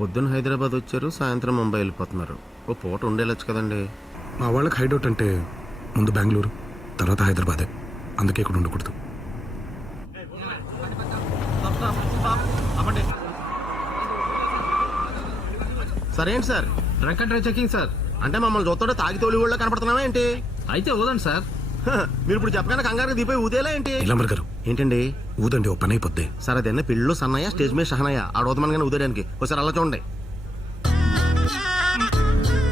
పొద్దున్న హైదరాబాద్ వచ్చారు, సాయంత్రం ముంబై వెళ్ళిపోతున్నారు. ఓ పూట ఉండేలొచ్చు కదండి. మా వాళ్ళకి హైడౌట్ అంటే ముందు బెంగళూరు, తర్వాత హైదరాబాదే. అందుకే ఇక్కడ ఉండకూడదు. సరేంటి sir, drunk and drive checking sir. అంటే మమ్మల్ని చూస్తుంటే తాగి తోలి ఊళ్ళో కనపడుతున్నావా ఏంటి? అయితే ఊదండి సార్. మీరు ఇప్పుడు చెప్పగానే కంగారు దిపోయి ఊదేలా ఏంటి? నీలాంబర్ గారు ఏంటండి? ఊదండి, ఓ పని అయిపోద్ది. సార్ అదన్నా పెళ్ళిలో సన్నయ్య, స్టేజ్ మీద షహనయ్య. ఆడు ఊదమనగానే ఊదేయడానికి ఒకసారి అలా చూడండి.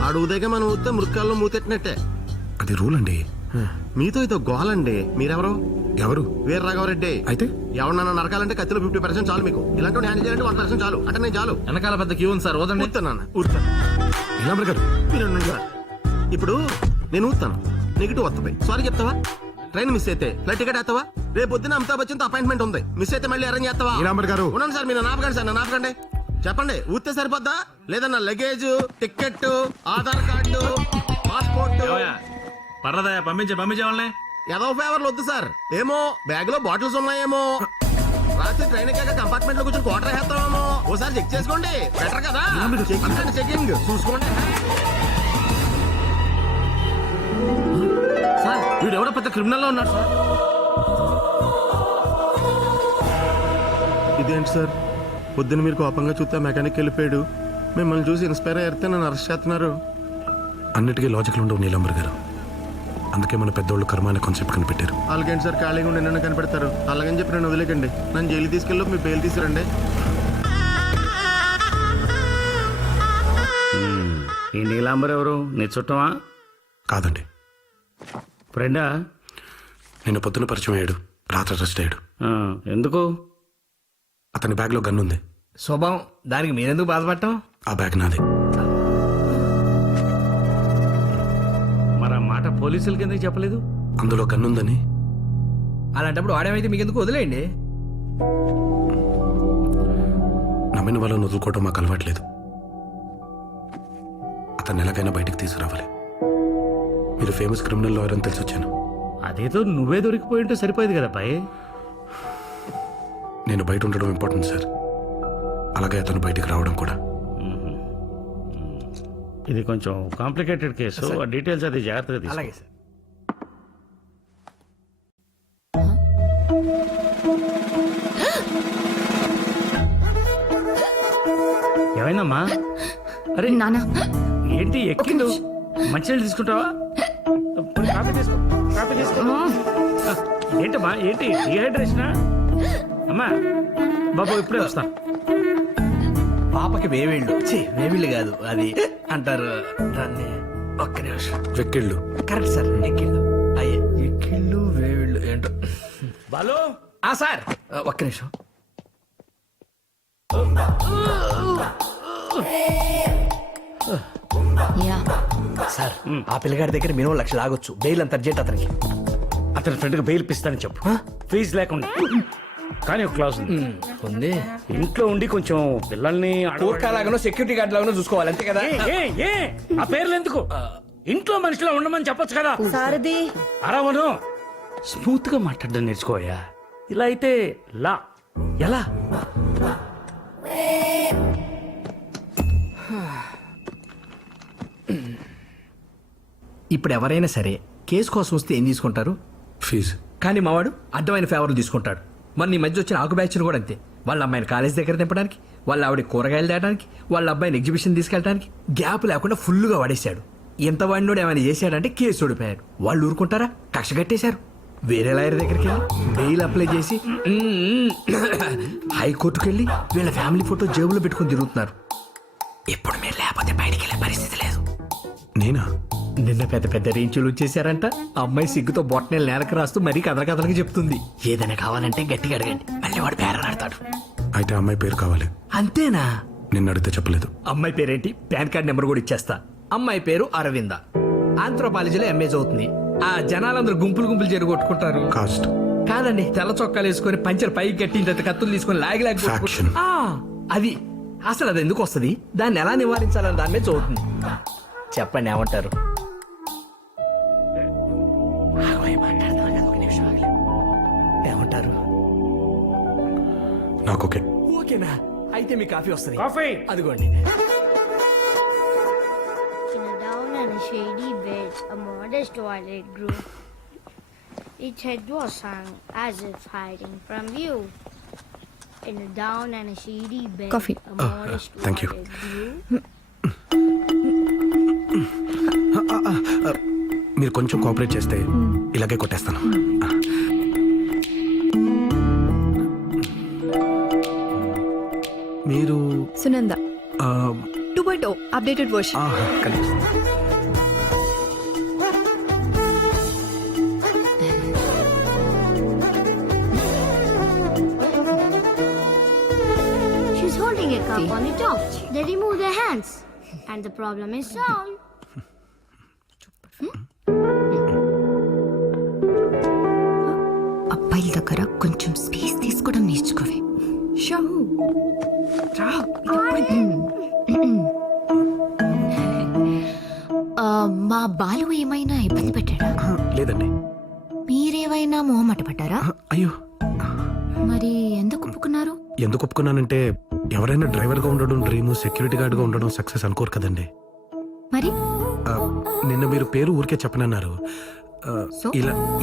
ఆడు ఊదేగా మనం ఊదితే మృక్కాల్లో మూతెట్టినట్టే. అది రూల్ అండి. మీతో ఇదో గోలండి. మీరెవరు? ఎవరు? వీర రాఘవరెడ్డి. అయితే ఎవరన్నా నరకాలంటే కత్తిలో 50% చాలు. మీకు ఇలాంటి హ్యాండ్ చేయాలంటే 1% చాలు. అంటే నేను చాలు. వెనకాల పెద్ద క్యూ ఉంది సార్, ఊదండి. ఊరుతాను ఊరుతాను. నీలాంబర్ గారు ఇప్పుడు నేను ఊతాను, నెగిటివ్ వస్తుంది. సారీ చెప్తావా? ట్రైన్ మిస్ అయితే ఫ్లైట్ టికెట్ వేస్తావా? రేపు పొద్దున అమితాబ్ బచ్చన్ తో అపాయింట్మెంట్ ఉంది. మిస్ అయితే మళ్ళీ అరేంజ్ చేస్తావా? నీలాంబర్ గారు ఉన్నాను సార్, మీరు నాపకండి సార్, నన్ను ఆపకండి. చెప్పండి, ఊతే సరిపోద్దా? లేదన్నా luggage, ticket, Aadhaar card, passport. పర్లేదా? పంపించే వాళ్ళని. ఏదో ఫేవర్లు వద్దు సార్. ఏమో బ్యాగ్ లో బాటిల్స్ ఉన్నాయేమో, రాత్రి ట్రైన్ ఎక్కాక కంపార్ట్మెంట్ లో కూర్చొని క్వార్టర్ వేస్తామేమో. ఓసారి చెక్ చేసుకోండి, బెటర్ కదా. చెకింగ్ చూసుకోండి సార్. వీడు ఎవడో పెద్ద క్రిమినల్ లో ఉన్నాడు సార్. ఇదేంటి సార్, పొద్దున్న మీరు కోపంగా చూస్తే మెకానిక్ వెళ్ళిపోయాడు, మిమ్మల్ని చూసి ఇన్స్పైర్ అయ్యితే నన్ను అరెస్ట్ చేస్తున్నారు. అన్నిటికీ లాజిక్లు ఉండవు నీలాంబర్ గారు. అందుకే మన పెద్దోళ్ళు కర్మ అనే కాన్సెప్ట్ కనిపెట్టారు. అలాగేంటి సార్, ఖాళీగా ఉండి నన్ను కనిపెడతారు. అలాగని చెప్పి నన్ను వదిలేకండి. నన్ను జైలు తీసుకెళ్ళి మీ బెయిల్ తీసుకురండి. ఈ నీలాంబర్ ఎవరు? నీ చుట్టమా? కాదండి, ఫ్రెండా? నిన్న పొద్దున పరిచయం అయ్యాడు, రాత్రి అరెస్ట్ అయ్యాడు. ఎందుకు? అతని బ్యాగ్ లో గన్ ఉంది. స్వభావం, దానికి మీరెందుకు బాధపడటం? ఆ బ్యాగ్ నాదే. మరి ఆ మాట పోలీసులకి ఎందుకు చెప్పలేదు? అందులో గన్ ఉందని. అలాంటప్పుడు వాడేమైతే మీకు ఎందుకు వదిలేయండి. నమ్మిన వాళ్ళని వదులుకోవటం మాకు అలవాట్లేదు. అతను ఎలాగైనా బయటికి తీసుకురావాలి. మీరు ఫేమస్ క్రిమినల్ లాయర్ అని తెలిసి వచ్చాను. అదేదో నువ్వే దొరికిపోయి ఉంటే సరిపోయేది కదా పై. నేను బయట ఉండడం ఇంపార్టెంట్ సార్, అలాగే అతను బయటికి రావడం కూడా. ఇది కొంచెం కాంప్లికేటెడ్ కేసు, ఆ డీటెయిల్స్ అది జాగ్రత్తగా తీసుకో. అలాగే సార్. ఏమైందమ్మా? అరే నానా, ఏంటి ఎక్కిండు? మంచినీళ్ళు తీసుకుంటావా? పోనీ కాఫీ తీసుకో, కాఫీ తీసుకో. ఏంటమ్మా, ఏంటి డిహైడ్రేషనా? అమ్మా బాబు ఇప్పుడే వస్తా. పాపకి వేవిళ్ళు, వేవిళ్ళు కాదు అది అంటారు దాన్ని. ఒక్క నిమిషం. వెక్కిళ్ళు. కరెక్ట్ సార్, ఎక్కిళ్ళు. అయ్యే ఎక్కిళ్ళు వేవిళ్ళు ఏంటో. బాలు. సార్ ఒక్క నిమిషం. యా సార్, ఆ పిల్లగాడి దగ్గర మినిమం 1,00,000 లాగొచ్చు. బెయిల్ అంత అర్జెంట్ అతనికి. అతని ఫ్రెండ్కి బెయిల్ ఇస్తానని చెప్పు, ఫీజు లేకుండా. కానీ ఒక క్లాస్ ఉంది. ఉంది. ఇంట్లో ఉండి కొంచెం పిల్లల్ని లాగానో సెక్యూరిటీ గార్డ్ లాగానో చూసుకోవాలి, అంతే కదా. ఆ పేర్లు ఎందుకు? ఇంట్లో మనుషులు ఉండమని చెప్పొచ్చు కదా. సారథి, అరవను. స్మూత్ గా మాట్లాడడం నేర్చుకోయా. ఇలా అయితే లా ఎలా? ఇప్పుడు ఎవరైనా సరే కేసు కోసం వస్తే ఏం తీసుకుంటారు? ఫీజు. కానీ మావాడు అడ్డమైన ఫేవర్లు తీసుకుంటాడు. మరి నీ మధ్య వచ్చిన ఆకు బ్యాచ్లు కూడా అంతే. వాళ్ళ అమ్మాయిని కాలేజ్ దగ్గర దింపడానికి, వాళ్ళ ఆవిడ కూరగాయలు తేయడానికి, వాళ్ళ అబ్బాయిని ఎగ్జిబిషన్ తీసుకెళ్ళడానికి గ్యాప్ లేకుండా ఫుల్గా వాడేశాడు. ఎంత వాడినోడు ఏమైనా చేశాడంటే కేసు ఓడిపోయాడు. వాళ్ళు ఊరుకుంటారా? కక్ష కట్టేశారు. వేరే లాయర్ దగ్గరికి వెళ్ళి బెయిల్ అప్లై చేసి హైకోర్టుకు వెళ్ళి వీళ్ళ ఫ్యామిలీ ఫోటో జేబులో పెట్టుకుని తిరుగుతున్నారు. ఇప్పుడు మీరు లేకపోతే బయటికి వెళ్ళే పరిస్థితి లేదు. నేనా? నిన్న పెద్ద పెద్ద రేంచులు వచ్చేసారంట. అమ్మాయి సిగ్గుతో బొట్టనేలు నేలకు రాస్తూ మరీ కథలకి చెప్తుంది. ఏదైనా కావాలంటే గట్టిగా అడగండి, మళ్ళీ వాడు పేరలాడతాడు. అయితే అమ్మాయి పేరు కావాలి. అంతేనా? నిన్ను అడిగితే చెప్పలేదు. అమ్మాయి పేరేంటి? పాన్ కార్డ్ నెంబర్ కూడా ఇచ్చేస్తా. అమ్మాయి పేరు అరవింద. ఆంథ్రోపాలజీలో ఎంఏ చదువుతుంది. ఆ జనాలందరూ గుంపులు జరగొట్టుకుంటారు. కాస్ట్. కాదండి, తెల్ల చొక్కాలు వేసుకొని పంచర్ పైకి కట్టి ఇంత కత్తులు తీసుకొని లాగి Faction. అది అసలు అది ఎందుకు వస్తుంది, దాన్ని ఎలా నివారించాలని దాని మీద చదువుతుంది. చెప్పండి, ఏమంటారు? ఏమంటారు? నాకు ఓకే. ఓకేనా? అయితే అయితే మీ కాఫీ వస్తుంది కాఫీ అదిగోండి. In a down and a shady bed, a modest twilight grew. Its head was hung as if hiding from view. In a down and a shady bed, Coffee. a modest thank you. twilight grew. మీరు కొంచెం cooperate చేస్తే ఇలాగే కొట్టేస్తాను. మీరు సునంద ఆ, 2.0 updated version. ఆహా, కనిపిస్తుంది. She's holding a cup on the top. They remove their hands, and the problem is solved. అబ్బాయిల దగ్గర కొంచెం స్పేస్ తీసుకోవడం నేర్చుకోవే. షో మా బాలు ఏమైనా ఇబ్బంది పెట్టాడా? ఆహా, లేదండి. మీరేమైనా మొహమాట పడ్డారా? ఆహా, అయ్యో, మరి ఎందుకు ఒప్పుకున్నారు? ఎందుకు ఒప్పుకున్నానంటే ఎవరైనా డ్రైవర్గా ఉండడం డ్రీము, సెక్యూరిటీ గార్డ్గా ఉండడం సక్సెస్ అనుకోరు కదండి. మరి ఆ, నిన్న మీరు పేరు ఊరికే చెప్పనన్నారు. ఆ, సో?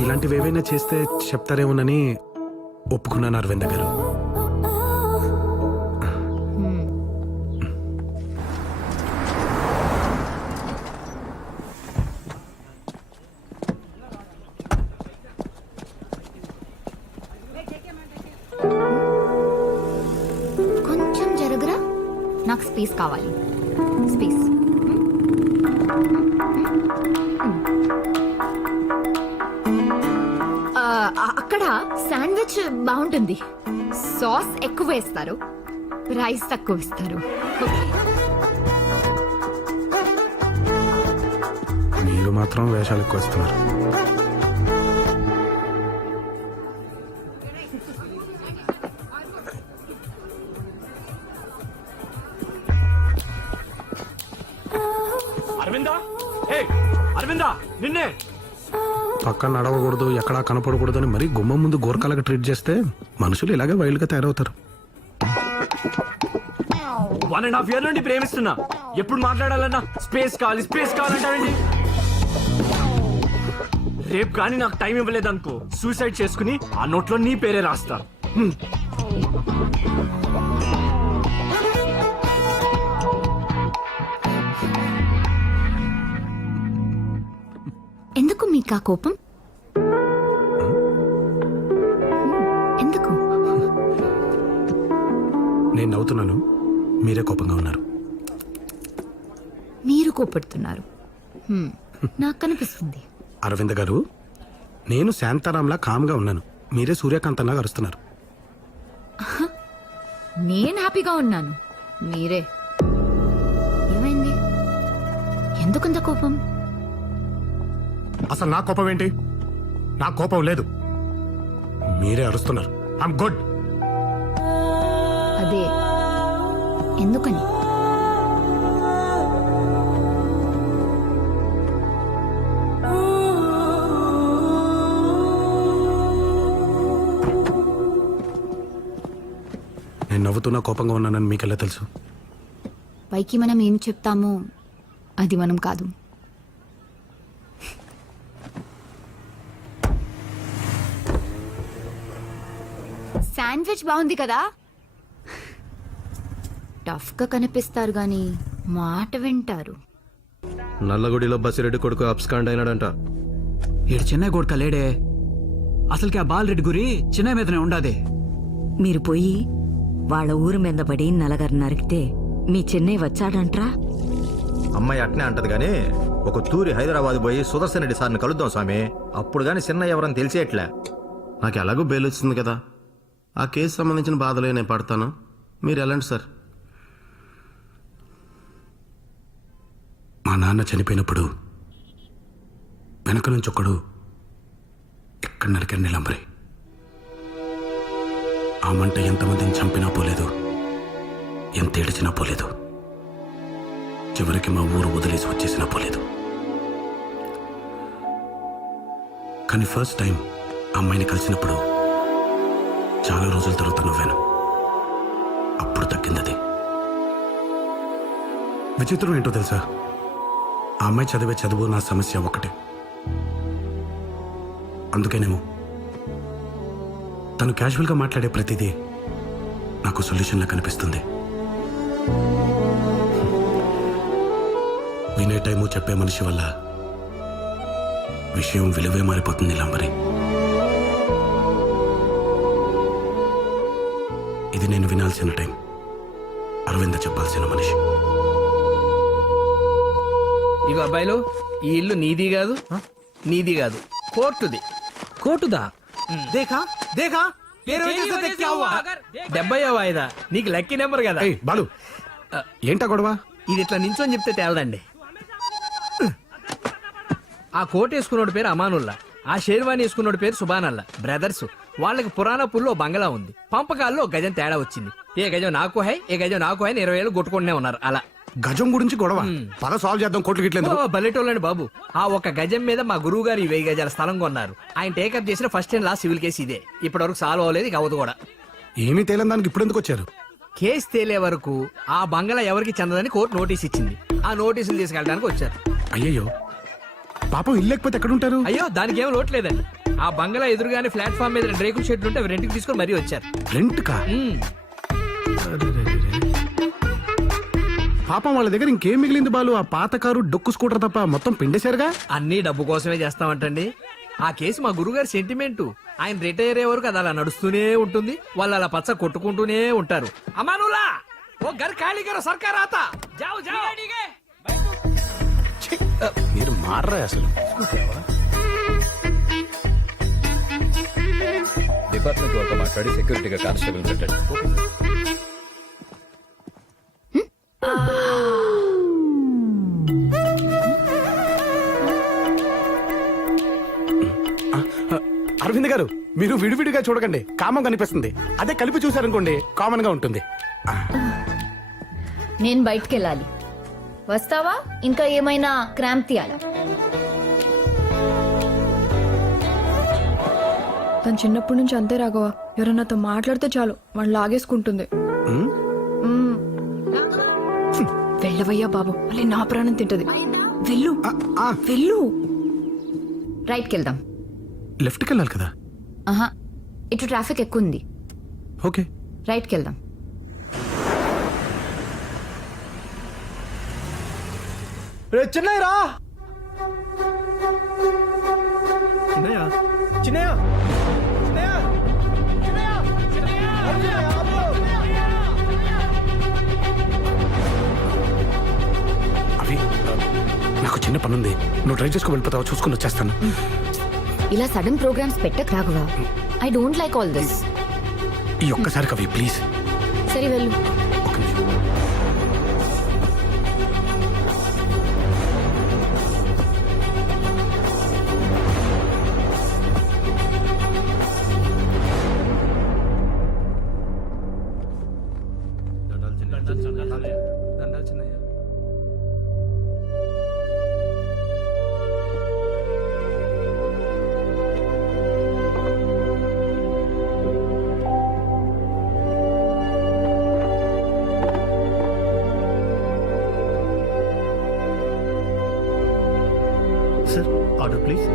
ఇలాంటివి ఏవైనా చేస్తే చెప్తారేమోనని ఒప్పుకున్నాను అరవింద్ గారు. కొంచెం జరుగురా, నాకు స్పేస్ కావాలి. స్పేస్. అక్కడ శాండ్విచ్ బాగుంటుంది. సాస్ ఎక్కువ వేస్తారు, రైస్ తక్కువ ఇస్తారు. మీరు మాత్రం వేషాలు ఎక్కువ వస్తున్నారు. అరవిందా, హే అరవిందా, నిన్నే. పక్కన నడవకూడదు, ఎక్కడా కనపడకూడదు అని మరీ గుమ్మం ముందు గోరకాలుగా ట్రీట్ చేస్తే మనుషులు ఇలాగే వైల్డ్గా తయారవుతారు. 1.5 years నుండి ప్రేమిస్తున్నా. ఎప్పుడు మాట్లాడాలన్నా స్పేస్ కావాలంటారండి. రేపు కానీ నాకు టైం ఇవ్వలేదనుకో, సూసైడ్ చేసుకుని ఆ నోట్లో నీ పేరే రాస్తా. ఎందుకు మీకు ఆ కోపం? ఎందుకు? నేను నవ్వుతున్నాను, మీరే కోపంగా ఉన్నారు. మీరు కోపడుతున్నారు. నాకు కనిపిస్తుంది. అరవింద్ గారు, నేను శాంతారాంలా కామ్గా ఉన్నాను, మీరే సూర్యకాంతంలా అరుస్తున్నారు. నేను హ్యాపీగా ఉన్నాను, మీరే. ఏమైంది? ఎందుకంత కోపం? అసలు నా కోపం ఏంటి? నా కోపం లేదు, మీరే అరుస్తున్నారు. I'm good. అదే ఎందుకని? నేను నవ్వుతున్నా కోపంగా ఉన్నానని మీకెలా తెలుసు? పైకి మనం ఏం చెప్తామో అది మనం కాదు. శాండ్విచ్ బాగుంది కదా? టఫ్గా కనిపిస్తారు గాని మాట వింటారు. నల్లగుడిలో బసిరెడ్డి కొడుకు అబ్స్కాండ్ అయినాడంట. ఈడు చెన్నై కొడుక లేడే. అసలుకి ఆ బాలరెడ్డి గురి చెన్నై మీదనే ఉండాది. మీరు పోయి వాళ్ళ ఊరు మీద పడి నలగరు నరికితే మీ చెన్నై వచ్చాడంట్రా. అమ్మాయి అట్నే అంటది గాని ఒక తూరి హైదరాబాద్ పోయి సుదర్శన్ రెడ్డి సార్ని కలుద్దాం స్వామి. అప్పుడు గాని చిన్న ఎవరని తెలిసేట్లే. నాకు ఎలాగో బెయిల్ వచ్చింది కదా, ఆ కేసు సంబంధించిన బాధలో నేను పడతాను, మీరు వెళ్ళండి సార్. మా నాన్న చనిపోయినప్పుడు వెనక నుంచి ఒకడు ఎక్కడ నరికారు నీలంబరి. ఆ మంట ఎంతమందిని చంపినా పోలేదు, ఎంత ఏడిచినా పోలేదు, చివరికి మా ఊరు వదిలేసి వచ్చేసినా పోలేదు. కానీ ఫస్ట్ టైం అమ్మాయిని కలిసినప్పుడు చాలా రోజుల తర్వాత నవ్వాను. అప్పుడు అప్పుడు తగ్గింది. విచిత్రం ఏంటో తెలుసా, ఆ అమ్మాయి చదివే చదువు నా సమస్య ఒకటే. అందుకేనేమో తను క్యాజువల్గా మాట్లాడే ప్రతిదీ నాకు సొల్యూషన్లా కనిపిస్తుంది. వినే టైము చెప్పే మనిషి వల్ల విషయం విలువే మారిపోతుంది ఇలా మరి. ఇది నేను వినాల్సిన టైం, అరవింద చెప్పాల్సిన మనిషి. ఇగో అబ్బాయిలు, ఈ ఇల్లు నీది కాదు, నీది కాదు, కోర్టుది. కోటుదా? దేఖా దేఖా 70వ వాయిదా. నీకు లక్కీ నెంబర్ కదా. ఏయ్ బాలు, ఏంటా గొడవ? ఇది ఇట్లా నించొని చెప్తే తేలదండి. ఆ కోట్ వేసుకున్నోడి పేరు అమానుల్లా, ఆ షేర్వాణి వేసుకున్నోడి పేరు సుబానల్లా. బ్రదర్స్. వాళ్ళకి పురాణపూర్లో బంగళా ఉంది. పంపకాల్లో గజం తేడా వచ్చింది. ఏ గజం నాకు హై, ఏ గజం నాకు హై 20 ఏళ్ళు కొట్టుకుంటూనే ఉన్నారు. అలా గజం గురించి గొడవ. పద సాల్వ్ చేద్దాం, కోట్లు గిట్లేదు. బల్లెటోళ్ళండి బాబు. ఆ ఒక్క గజం మీద మా గురువు గారు 1000 గజాల స్థలం కొన్నారు. ఆయన టేకప్ చేసిన first and last civil case ఇదే. ఇప్పటివరకు సాల్వ్ అవ్వలేదు, ఇక అవ్వదు కూడా. ఏమీ తేలని దానికి ఇప్పుడు ఎందుకు వచ్చారు? కేసు తేలే వరకు ఆ బంగళా ఎవరికి చెందదని కోర్టు నోటీస్ ఇచ్చింది. ఆ నోటీసులు తీసుకెళ్ళడానికి వచ్చారు. అయ్యయ్యో, పాపం ఇల్లు లేకపోతే ఎక్కడుంటారు? అయ్యో, దానికి ఏం లోట్లేదండి. ఆ బంగళా ఎదురుగానే ప్లాట్ఫామ్ మీద 2 రేకుల షెడ్లు ఉంటే అవి రెంట్కి తీసుకొని మరీ వచ్చారు. రెంట్ కా? ఉమ్. పాపం వాళ్ళ దగ్గర ఇంకేం మిగిలింది బాలు? ఆ పాత కారు, డొక్కు స్కూటర్ తప్ప మొత్తం పిండేశారుగా. అన్నీ డబ్బు కోసమే చేస్తామంటండి. ఆ కేసు మా గురుగారి సెంటిమెంట్. ఆయన రిటైర్ అయ్యే వరకు అది అలా నడుస్తూనే ఉంటుంది. వాళ్ళు అలా పచ్చ కొట్టుకుంటూనే ఉంటారు. అమానులా ఓ గర్ ఖాళీ కరో సర్కార్ ఆతా జాओ జాओ. మీరు మారరా అసలు. డిపార్ట్మెంట్ వాళ్ళతో మాట్లాడి సెక్యూరిటీగా కానిస్టేబుల్ పెట్టండి. అరవింద్ గారు, మీరు విడివిడిగా చూడకండి, కామం కనిపిస్తుంది. అదే కలిపి చూసారనుకోండి, కామన్ గా ఉంటుంది. నేను బయటికెళ్ళాలి. వస్తావా? ఇంకా ఏమైనా క్రాంప్ తీయాలా? తను చిన్నప్పటి నుంచి అంతే రాఘవ. ఎవరన్నాతో మాట్లాడితే చాలు వాళ్ళు లాగేసుకుంటుంది. వెళ్ళవయ్యా బాబు, మళ్ళీ నా ప్రాణం తింటది. వెళ్ళు వెళ్ళు. రైట్కి వెళ్దాం. లెఫ్ట్కి వెళ్ళాలి కదా. ఆహా, ఇటు ట్రాఫిక్ ఎక్కువ ఉంది. ఓకే, రైట్కి వెళ్దాం. చిన్నయ్య రా. చిన్నయ్య చిన్నయ్య అవి నాకు చిన్న పనుంది, నువ్వు ట్రై చేసుకుని వెళ్ళిపోతావా? చూసుకుని వచ్చేస్తాను. ఇలా సడన్ ప్రోగ్రామ్స్ పెట్టక Raghava. I don't like all this. ఈ ఒక్కసారి కవి ప్లీజ్. సరే వెళ్ళు. ఒక్క నిమిషం. Sir order please.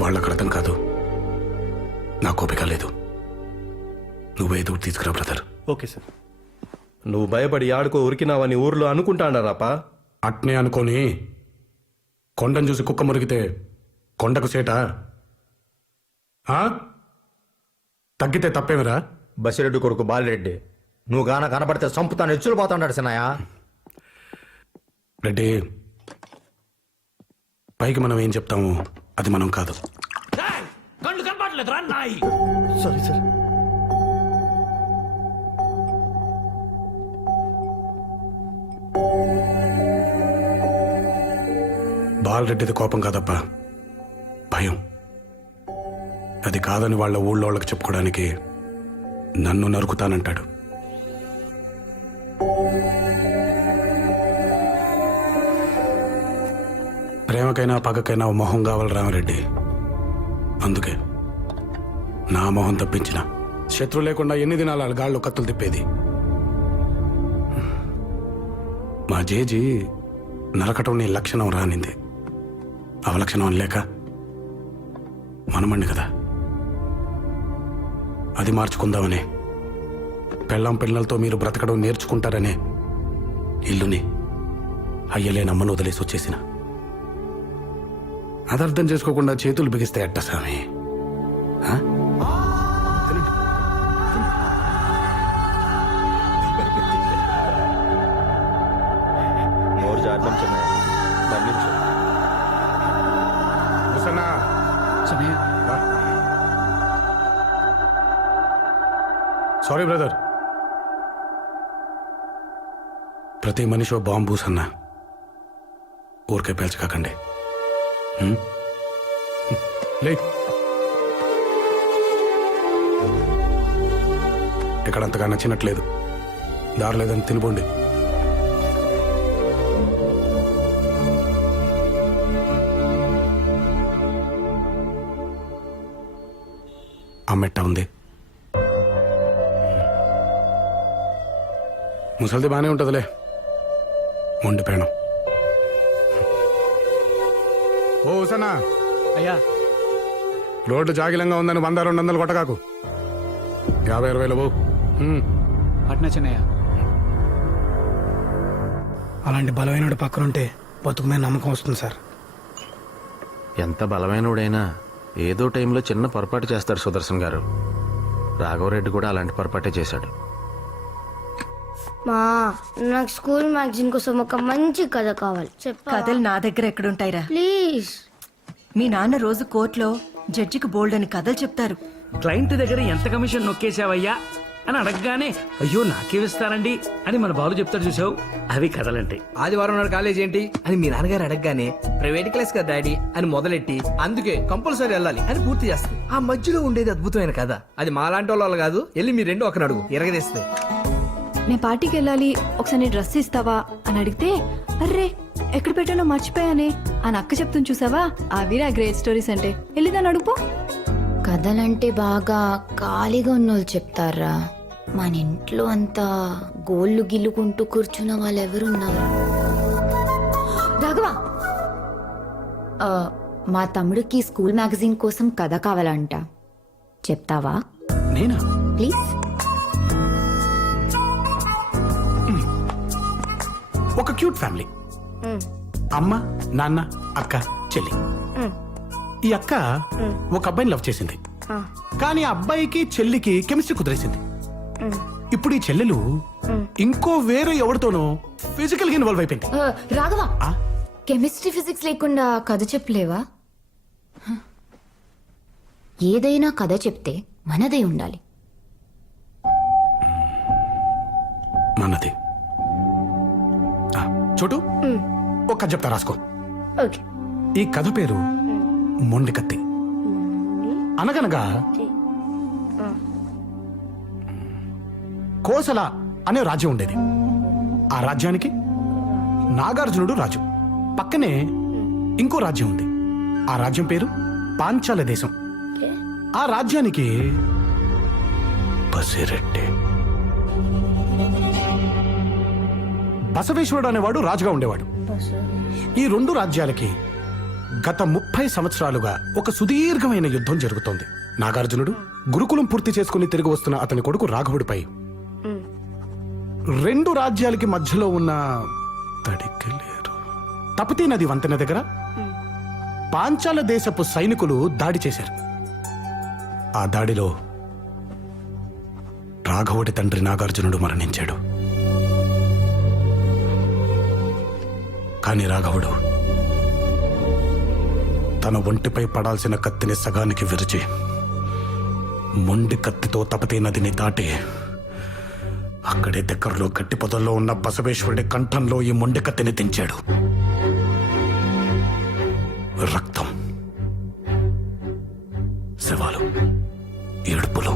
వాళ్ళకు అర్థం కాదు, నాకు ఓపిక లేదు. నువ్వేదో తీసుకురా బ్రదర్. Okay sir. నువ్వు భయపడి ఆడుకో ఉరికినావని ఊర్లో అనుకుంటాడారాపా. అట్నే అనుకోని కొండను చూసి కుక్క మురిగితే కొండకు సేట తగ్గితే తప్పేమిరా? బసిరెడ్డి కొడుకు బాలిరెడ్డి, నువ్వు గాన కనపడితే సంపుతాను ఎచ్చులు పోతాడు సినాయా. రెడ్డి, పైకి మనం ఏం చెప్తాము అది మనం కాదు. కళ్ళు కనపడలేదురా నాయి. Sorry sir. బాలరెడ్డిది కోపం కాదప్పా, భయం. అది కాదని వాళ్ళ ఊళ్ళో వాళ్ళకి చెప్పుకోవడానికి నన్ను నరుకుతానంటాడు. ప్రేమకైనా పగకైనా ఓ మొహం కావాలి రామరెడ్డి. అందుకే నా మొహం తప్పించిన శత్రు లేకుండా ఎన్ని దినాలు గాళ్ళు కత్తులు తిప్పేది. మా జేజీ నరకటం నీ లక్షణం రానింది, అవలక్షణం అనలేక మనమండి కదా, అది మార్చుకుందామనే, పెళ్ళాం పిల్లలతో మీరు బ్రతకడం నేర్చుకుంటారనే ఇల్లుని అయ్యలే నమ్మను వదిలేసి వచ్చేసిన. అదర్థం చేసుకోకుండా చేతులు బిగిస్తే అట్ట స్వామి. ఆ? తినండి. నోరు జాడడం చిన్నయ్య, మన్నించు. కూసన్నా. రా. Sorry brother. ప్రతి మనిషి ఓ బాంబు సన్నా, ఊరికే పేల్చకాకండి. లే, ఎక్కడంతగా నచ్చినట్లేదు, దారి లేదని తినిపోండి. అమ్మెట్ట ఉంది, ముసలిది బాగానే ఉంటుందిలే, వండిపోయాను. ఓ సనా, అయ్యా రోడ్డు జాగిలంగా ఉందని 100-200 కొట్టకాకు, 50-60 బావు. అట్నా చిన్నయ్య. అలాంటి బలమైన పక్కనుంటే బతుకు మీద నమ్మకం వస్తుంది సార్. ఎంత బలమైనడైనా ఏదో టైంలో చిన్న పొరపాటు చేస్తాడు సుదర్శన్ గారు. రాఘవరెడ్డి కూడా అలాంటి పొరపాటే చేశాడు. మా నాకు స్కూల్ మ్యాగజైన్ కోసం ఒక మంచి కథ కావాలి, చెప్పా కథలు నా దగ్గర ఎక్కడుంటాయిరా? ప్లీజ్. మీ నాన్న రోజు కోర్టులో జడ్జికి బోల్డ్ అని కథలు చెప్తారు. క్లయింట్ దగ్గర ఎంత కమిషన్ నొక్కేశావయ్యా అని అడగగానే అయ్యో నాకేమిస్తారండి అని మన బాలు చెప్తాడు, చూసావు? అవి కథలంటే. ఆదివారం నాడు కాలేజ్ ఏంటి అని మీ నాన్నగారు అడగగానే ప్రైవేట్ క్లాస్ కదా డాడీ అని మొదలెట్టి అందుకే కంపల్సరీ వెళ్ళాలి అని పూర్తి చేస్తుంది. ఆ మధ్యలో ఉండేది అద్భుతమైన కథ. అది మాలాంటి వాళ్ళు కాదు, వెళ్ళి మీ రెండు ఒకరు అడుగు ఎరగదీస్తే. నేను పార్టీకి వెళ్ళాలి, ఒకసారి డ్రెస్ ఇస్తావా అని అడిగితే అర్రే ఎక్కడ పెట్టానో మర్చిపోయానే అని అక్క చెప్తుంది, చూసావా? అవిరా గ్రేట్ స్టోరీస్ అంటే. వెళ్ళిదాన్ని అడుగుపో. కథలంటే బాగా ఖాళీగా ఉన్నోళ్ళు చెప్తారా? మన ఇంట్లో అంతా గోళ్ళు గిల్లుకుంటూ కూర్చున్న వాళ్ళు ఎవరున్నారు? రాఘవ, మా తమ్ముడికి స్కూల్ మ్యాగజైన్ కోసం కథ కావాలంట, చెప్తావా? నేనా? ప్లీజ్. ఒక క్యూట్ ఫ్యామిలీ, అమ్మ, నాన్న, అక్క, చెల్లి. ఈ అక్క ఒక అబ్బాయిని లవ్ చేసింది, కానీ ఆ అబ్బాయికి చెల్లికి కెమిస్ట్రీ కుదిరేసింది. ఇప్పుడు ఈ చెల్లెలు ఇంకో వేరే ఎవరితోనో ఫిజికల్ గా ఇన్వాల్వ్ అయిపోయింది. రాఘవ, ఆ? కెమిస్ట్రీ ఫిజిక్స్ లేకుండా కథ చెప్పలేవా? ఏదైనా కథ చెప్తే మనదే ఉండాలి. మనది. చోటు, ఒక కథ చెప్తా, రాసుకో. ఓకే. ఈ కథ పేరు మొండి కత్తి. అనగనగా కోసల అనే రాజ్యం ఉండేది. ఆ రాజ్యానికి నాగార్జునుడు రాజు. పక్కనే ఇంకో రాజ్యం ఉంది. ఆ రాజ్యం పేరు పాంచాల దేశం. ఆ రాజ్యానికి బసిరెడ్డి, బసవేశ్వరుడు అనేవాడు రాజుగా ఉండేవాడు. ఈ రెండు రాజ్యాలకి గత 30 సంవత్సరాలుగా ఒక సుదీర్ఘమైన యుద్ధం జరుగుతోంది. నాగార్జునుడు గురుకులం పూర్తి చేసుకుని తిరిగి వస్తున్న అతని కొడుకు రాఘవుడిపై రెండు రాజ్యాలకి మధ్యలో ఉన్న తపతీ నది వంతెన దగ్గర పాంచాల దేశపు సైనికులు దాడి చేశారు. ఆ దాడిలో రాఘవుడి తండ్రి నాగార్జునుడు మరణించాడు. కానీ రాఘవుడు తన ఒంటిపై పడాల్సిన కత్తిని సగానికి విరిచి మొండి కత్తితో తపతీ నదిని దాటి అక్కడే దగ్గరలో గట్టి పొదల్లో ఉన్న బసవేశ్వరుడి కంఠంలో ఈ మొండి కత్తిని దించాడు. రక్తం, శవాలు, ఏడుపులు,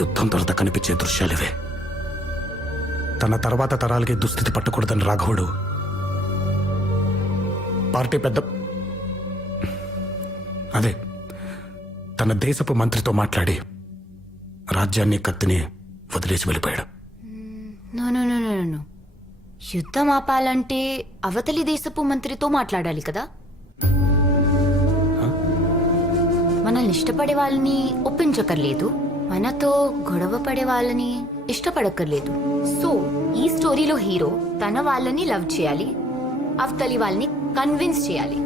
యుద్ధం తర్వాత కనిపించే దృశ్యాలివే. తన తర్వాత తరాలకి దుస్థితి పట్టకూడదని రాఘవుడు పార్టీ పెద్ద అదే తన దేశపు మంత్రితో మాట్లాడి రాజ్యాన్ని కత్తిని వదిలేసి వెళ్ళిపోయాడు. No no no no no. యుద్ధం ఆపాలంటే అవతలి దేశపు మంత్రితో మాట్లాడాలి కదా. మనల్ని ఇష్టపడే వాళ్ళని ఒప్పించక్కర్లేదు, మనతో గొడవ పడే వాళ్ళని ఇష్టపడక్కర్లేదు. సో ఈ స్టోరీలో హీరో తన వాళ్ళని లవ్ చేయాలి, అవతలి వాళ్ళని కన్విన్స్ చేయాలి.